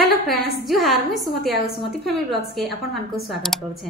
Hello friends जुहार मुई सुमति आउ सुमति family blogs के अपन मान को स्वागत करछे।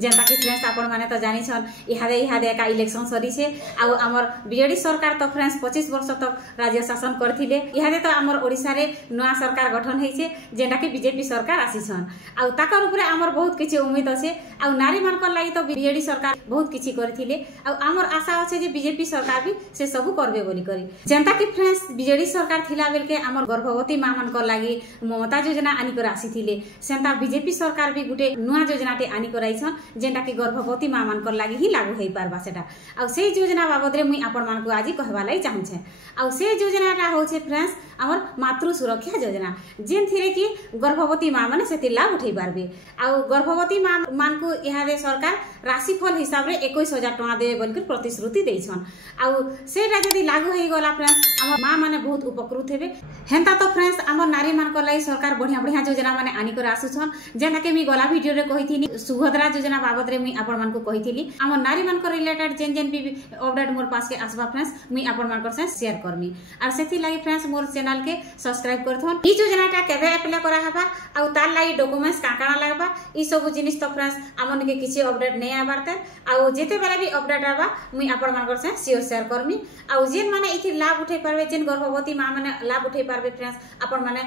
जेंता कि फ्रेंड्स अपन माने तो जानि छन इहादे का इलेक्शन सरी छे आउ हमर बीजेडी सरकार तो फ्रेंड्स 25 वर्ष तक राज्य शासन करथिले। इहादे तो हमर ओडिसा रे नया सरकार गठन हेइछे जेंता कि बीजेपी सरकार आसी छन आउ ताकर ऊपर हमर बहुत किछि उम्मीद अछि आउ नारी मान को लागि तो बीजेडी सरकार बहुत किछि करथिले आउ हमर आशा अछि जे बीजेपी सरकार भी से सब करबे बोली करी। जेंता कि फ्रेंड्स बीजेडी सरकार थिला बेल के हमर गर्भवती मां मान को लागि ममता योजना आनी कर आसी थिले सेंता बीजेपी सरकार भी गुटे नुआ योजनाटे आनी कराइछन जेंटा कि गर्भवती मां मान कर लागि ही लागू हेइ पारबा सेटा आ से योजना बाबद रे मुई आपन मान को आज कहबा लाई चाहू छे। आ से योजनाटा होछे फ्रेंड्स हमर मातृ सुरक्षा योजना जेन थिरे कि गर्भवती मां माने सेति लाभ उठै पारबे आ गर्भवती मां मान को इहादे सरकार राशिफल हिसाब रे 21000 टका देबे बोल के प्रतिश्रुति दैछन आ सेटा जदी लागू हेइ गला फ्रेंड्स हमर मां माने बहुत उपकृत हेबे। हेंता तो फ्रेंड्स हमर नारी मान को लाई सरकार बढ़िया बढ़िया योजना माने आनी कर आसुछन जेना के मी गला वीडियो रे कहिथिनी सुभद्रा योजना बाबद रे मी आपन मान को कहिथिली हमर नारी मान को रिलेटेड जेन जेन भी अपडेट मोर पास के आसबा फ्रेंड्स मी आपन मान को से शेयर करमी आ सेति लागि फ्रेंड्स मोर चैनल के सब्सक्राइब करथन। ई योजनाटा केबे अप्लाई करा हबा आ तार लागि डॉक्यूमेंट्स काकाना लागबा ई सब जिनिस तो फ्रेंड्स हमन के किछि अपडेट नै आबारते आ जेते बेला भी अपडेट आबा मी आपन मान को से शेयर करमी आ जेन माने इथि लाभ उठै पारबे जेन गर्भवती मां माने लाभ उठै पारबे फ्रेंड्स आपन माने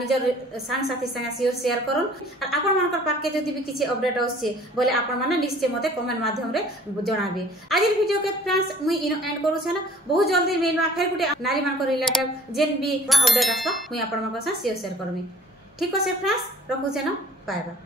निजर संग साथी संगे शेयर करूँ और आपण मान पाखे जदि भी किसी अपडेट आछे बोले आपण माने निश्चय मते कमेंट माध्यम रे जणाबे। आज वीडियो के फ्रेंड्स मुई इनो एंड करू छे ना बहुत जल्दी मिलबा फेर गुटे नारी मान को रिलेटेड जेन भी अपडेट आसबा मुई आपण मान को शेयर करमी। ठीक আছে फ्रेंड्स रखू छे ना बाय बाय।